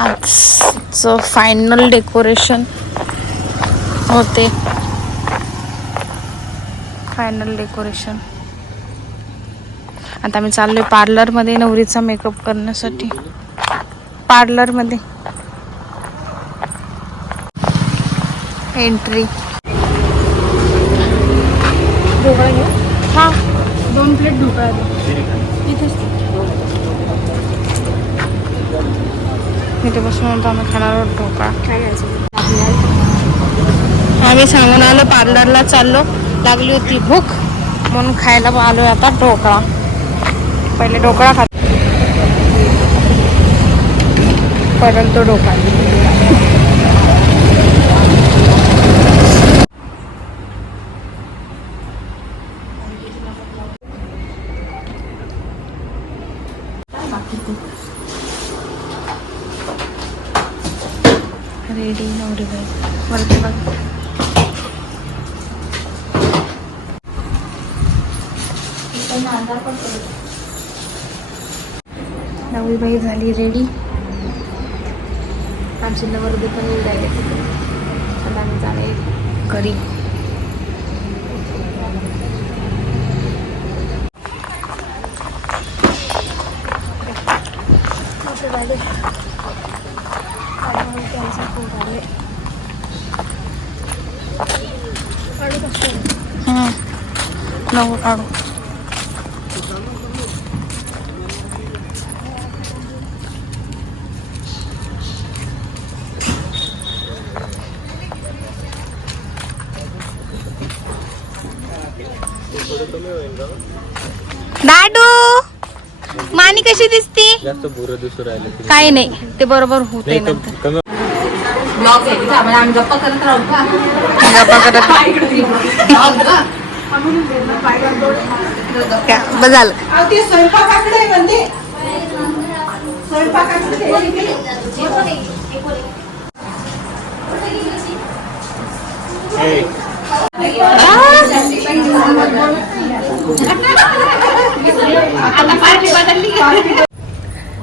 आजचं final decoration होते. Final decoration. आता मी चाललोय पार्लरमध्ये नवरीचा मेकअप करण्यासाठी. पार्लरमध्ये एंट्री. ढोकळा घेऊ? हां, 2 प्लेट ढोकळा दे. इथे बसून होतो आम्ही खाणार आहोत ढोकळा. आम्ही सांगून आलो पार्लरला चाललो, लागली होती भूक म्हणून खायला आलो आता ढोकळा. पहिले ढोकळा खात, परत तो ढोकळा. रेडी नवरी बाई वरती बघ. नवरी बाई झाली रेडी. आमची नवरदेव पण येऊ राहिले तिथे. आता आम्ही जाणे घरी. नको काढू. दाडू मानी कशी दिसती? काही नाही, ते बरोबर होते नंतर. गप्पा करत बजाल.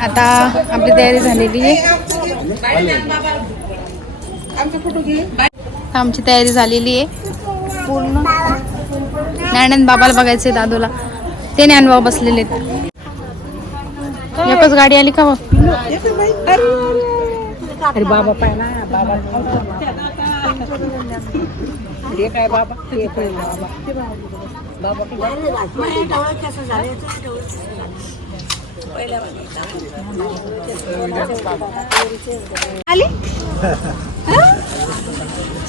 आता आपली तयारी झालेली आहे. आमची तयारी झालेली आहे पूर्ण. ज्ञानंद बाबाला बघायचे, दादूला. ते ज्ञानबाबा बसलेले आहेत. एकच गाडी आली का बघ. अरे बाबा पाहिला बाबा. काय बाबा आली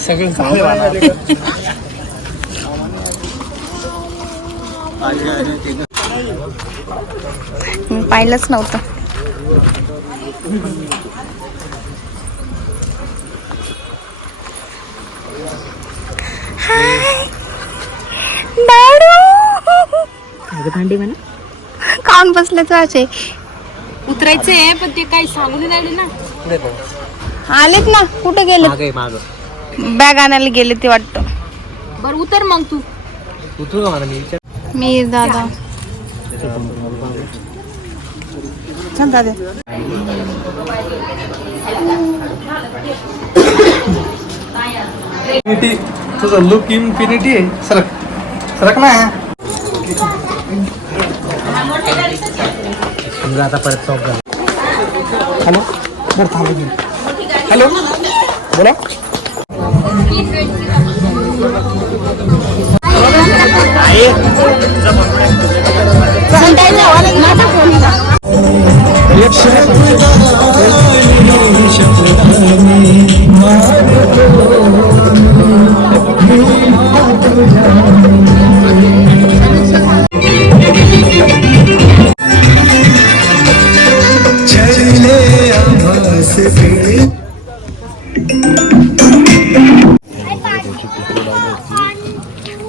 सगळं पाहिलंच नव्हतं. भांडी म्हणा काऊन बसले तू असे. उतरायचंय पण ते काही सांगू नाही ना. आलेत ना. कुठे गेले? बॅग आणायला गेले ते वाटतं. बरं उतर मग तू. उतरू का मला? मी दादा तुझं लुक इन्फिनिटी आहे. सरक सरक ना. समजा आता परत सॉफ्ट झालं. हॅलो बरं थांबू. हॅलो बोला.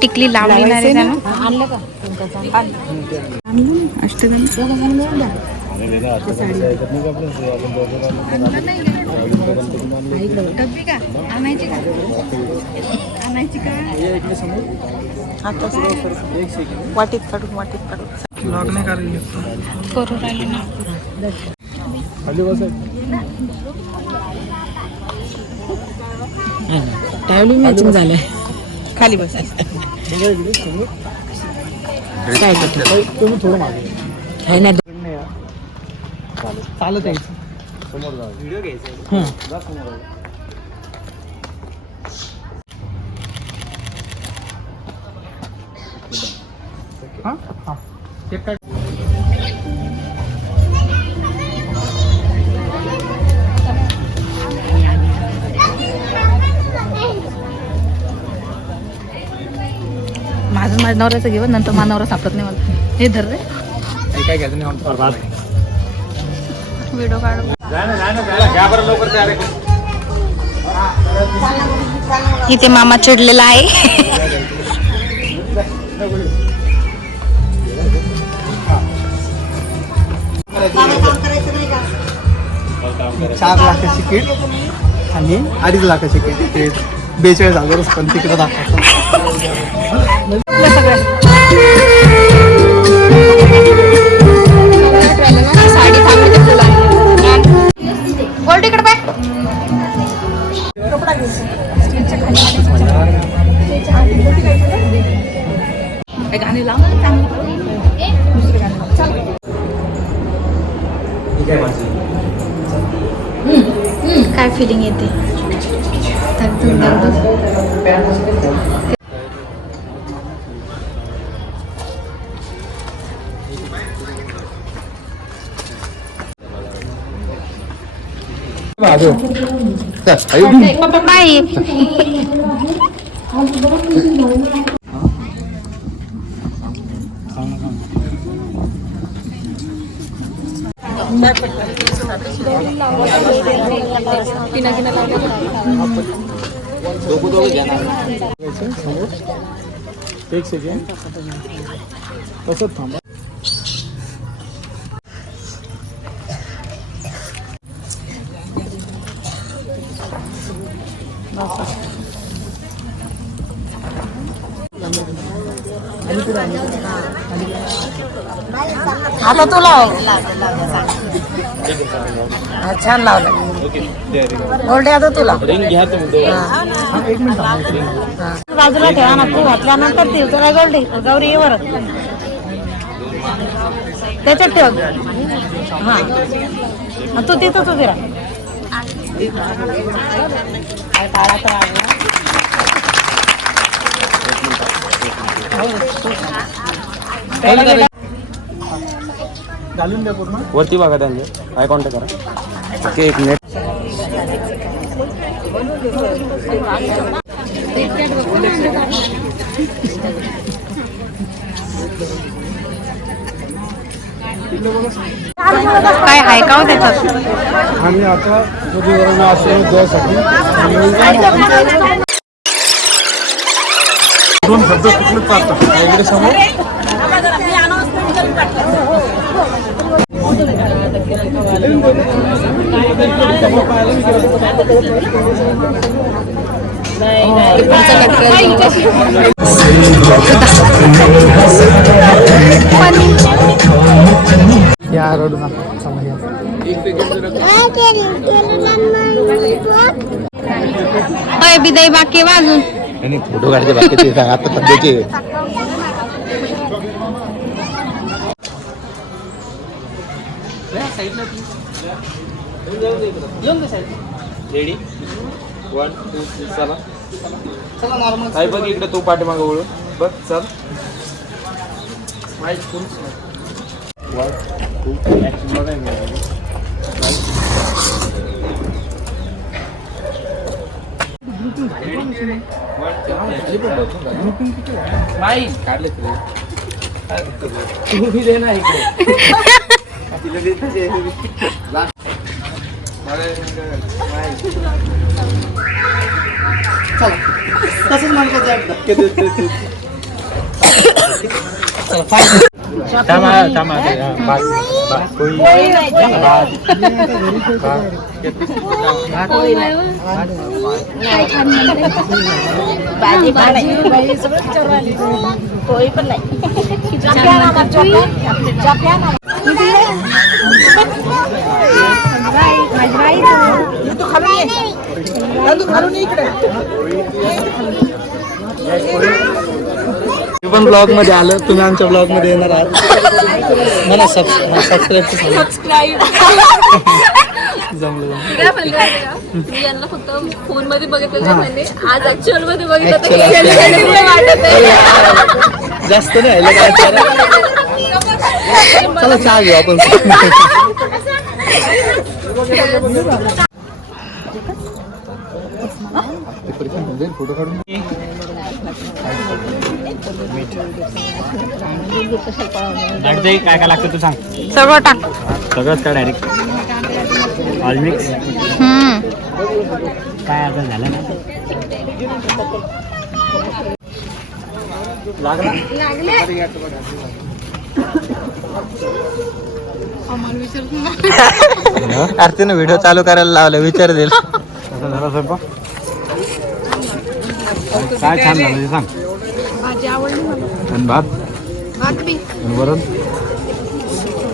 टिकली लावली ना रे त्यानं. आणलं का अष्टगंध डब्बी का आणायची का? आणायची का? आता वाटीत काढून करू राहिले ना. खाली बसायचं. ट्रॅव्हलिंग मॅचिंग झालंय. खाली बस. काय करतो तुम्ही थोडं मागे आहे ना. चालत यायचं समोर जा. व्हिडिओ घ्यायचा. जा समोर. हां हां ते काय माझ्या नवऱ्याचं घेऊन नंतर माझा नवरा सापडत नाही मला. हे धर रे. हे काय घ्यायचं नाही आमचं. व्हिडिओ काढू. इथे मामा चिडलेला आहे. चार लाखाची किट आणि 2.5 लाखाची किट. ते 42,000 पण तिकडे दाखवतो. साडी गोल्ड इकडे पाय. गाणी लाव ना चांगली. दुसरे गाणी लाव. चल. काय फिलिंग येते. बाई एक सेकंड तसंच थांबा. आता तू लाव. छान लावलं. गोल्डे आता तुला बाजूला ठेवा ना. तू घातल्यानंतर ती तुला गोल्डी गौरी ये वर त्याच्यात ठेव. हा तू तिथंच उभी राहा. घालून द्या पूर्ण. वरती बघा त्यांचे आय कॉन्टॅक्ट करा. ओके एक मिनिट. काय आहे का त्याच्यात. आम्ही आता नदीवरून आश्रम द्यासाठी दोन शब्द कुठले पाहतात इकडे समोर. या रोड बिदाई बाकी वाजून आणि फोटो काढते बाकी ते सांग आता सध्याचे. रेडी 1 2 3 चला. चला नॉर्मल. काय बघ इकडे तू पाठीमागं वळून बघ. चल. काढले तुम्ही दे ना इकडे. तसंच माणसाचं धक्के देते. कोई पण नाही. मी पण ब्लॉग मध्ये आलं, तुम्ही आमच्या ब्लॉग मध्ये येणार आहात. मला सबस्क्राईब जमलं. मी यांना फक्त फोन मध्ये बघितलं म्हणजे आज ऍक्च्युअल मध्ये बघितलं तर वाटत आहे. जास्त नाही आलं काय. चला चहा घेऊ आपण. फोटो काढून काय काय लागतं तू सांग. सगळं टाक. सगळंच काय डायरेक्ट ऑल मिक्स. काय आता झालं ना. आरतीनं व्हिडिओ चालू करायला लावलं, विचार देईल. झाला स्वयंपाक. काय छान झालं ते सांग. आणि भात आणि वरण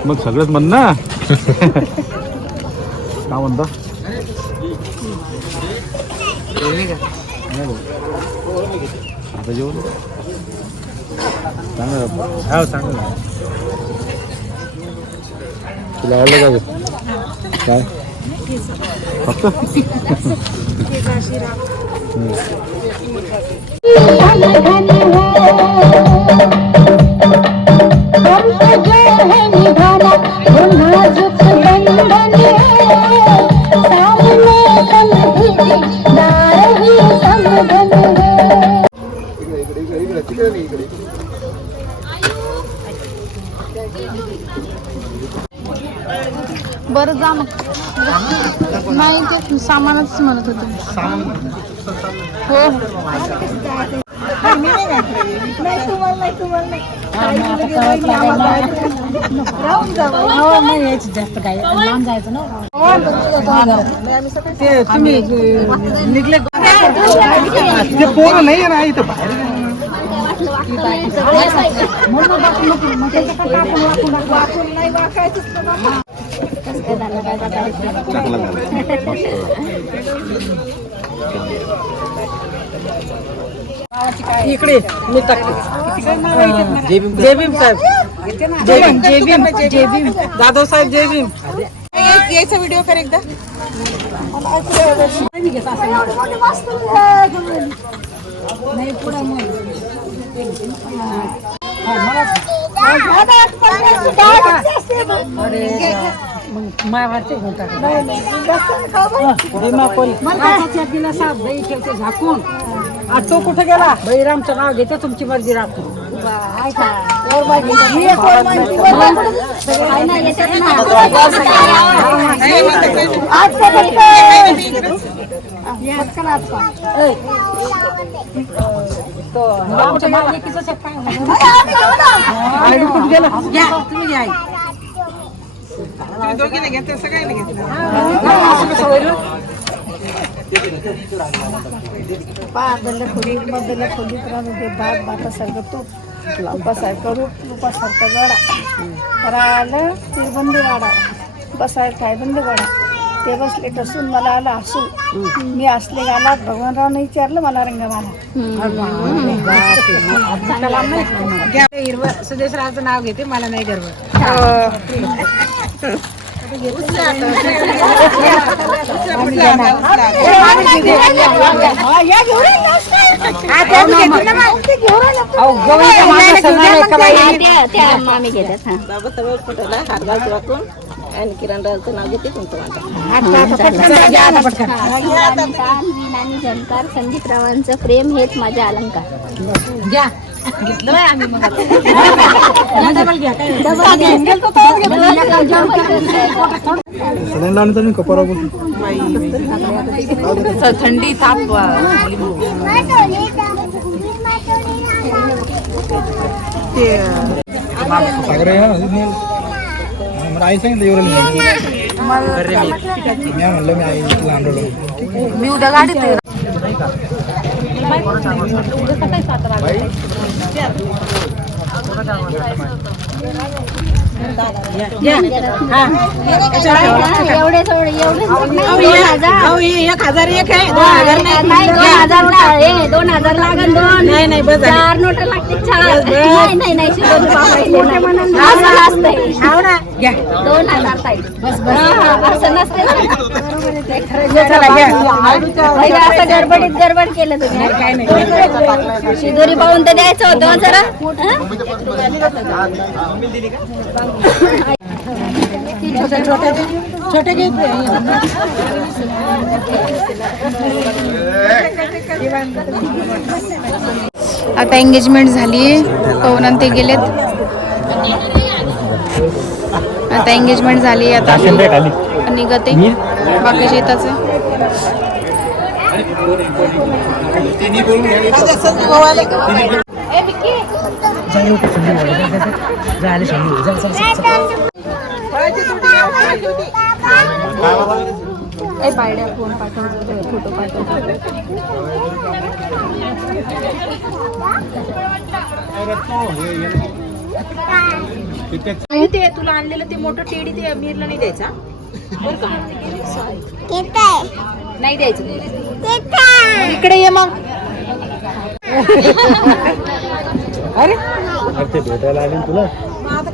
मग सगळंच म्हण ना. काय म्हणतो आता जेवण चांगलं. हा चांगलं. तुला आवडलं का काय फक्त. बरं जा मग. नाही ते सामानच म्हणत होते. हो तुम्ही निघले पोरं नाही आहे ना इथं बाहेर. इकडे मी टाकते. जय भीम साहेब. जय भीम जाधव साहेब. जय भीम. याचा व्हिडिओ कर एकदा. नाही पुढे झाकून. तो कुठे गेला. बळीरामचं नाव घेते, तुमची मर्जी राखतो. तुम्ही घ्या. दोघीने घेतलं, सगळ्यांनी घेतलं. खोलीत भात भातासारखं तूप, तुपासारखं रूप, तुपासारखा गडा राहिलं. तिरबंदी वाडा बसाय काय बंद गडा. ते बसले टसून मला आला हसू. मी असले गालात भगवानरावने विचारलं मला रंगमाला. सुदेशरावचं नाव घेते, मला नाही गर्व. मामी घेतात. आणि किरणरावचं नाव घेते तुमचं आणि झंकार. संदीपरावांचं प्रेम हेच माझे अलंकार. घ्या घेतलं आम्ही. थंडी ताप. आई सांगितलं म्हणलं मी आई मी उद्या गाडीत एवढे थोडे एवढे 1000 एक आहे 2000 लागन 4 नोट लागते 4 नाही शिकवतो असं 2000 ताई असं नसते असं गडबड केलं तुम्ही शिदोरी पाहून तर द्यायचं होतं जरा छोटे आता एंगेजमेंट झाली पवन ते गेलेत आता एंगेजमेंट झाली आता निघते बाकीचे येताच पायड्या फोन पाठवतो फोटो पाठवतो ते तुला आणलेलं ते मोठं टेडी ते अमीरला नाही द्यायचा नाही द्यायचं इकडे ये मग अरे ते भेटायला आले तुला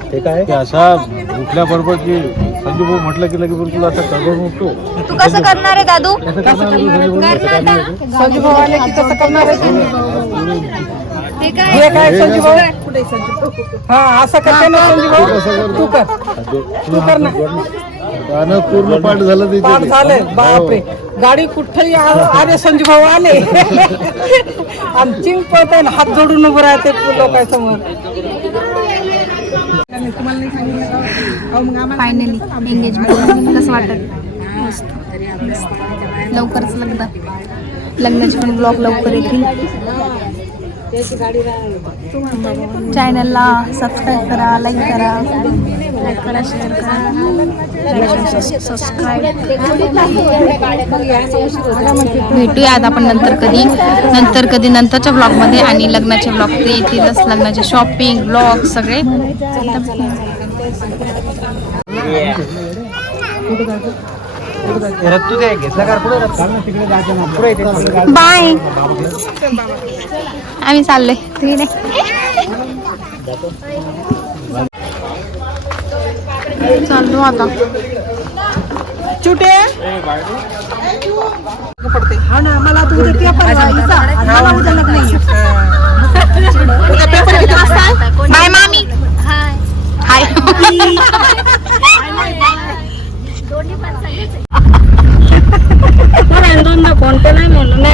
ते काय असा उठल्याबरोबर की संजू भाऊ म्हटलं की लगेच तुला आता कळवून उठतो तू कसं करणार आहे दादू संजू भाऊ आले की कसं करणार आहे ते काय हे काय संजू भाऊ कुठे संजू हा असं करते ना संजू भाऊ तू कर ना गाणं पूर्ण पाठ झालं पाठ झालंय बापरे गाडी कुठेही आले संजू भाऊ आले आणि चिंग पळत हात जोडून उभं राहते लोकांसमोर फायनली एंगेजमेंट कसं वाटत मस्त लवकरच लग्नाचे पण ब्लॉग लवकर येतील चॅनलला सबस्क्राईब करा लाईक करा शेअर करा सबस्क्राईब भेटूया आता आपण नंतर कधी नंतरच्या ब्लॉगमध्ये आणि लग्नाचे ब्लॉग ते येतीलच लग्नाचे शॉपिंग ब्लॉग सगळे बाय आम्ही चाललोय तिकडे चाललो आता चुटे पडते हा ना मला तुझं पेपर बाय मामी हाय दोन्ही पण कोणतं नाही म्हणून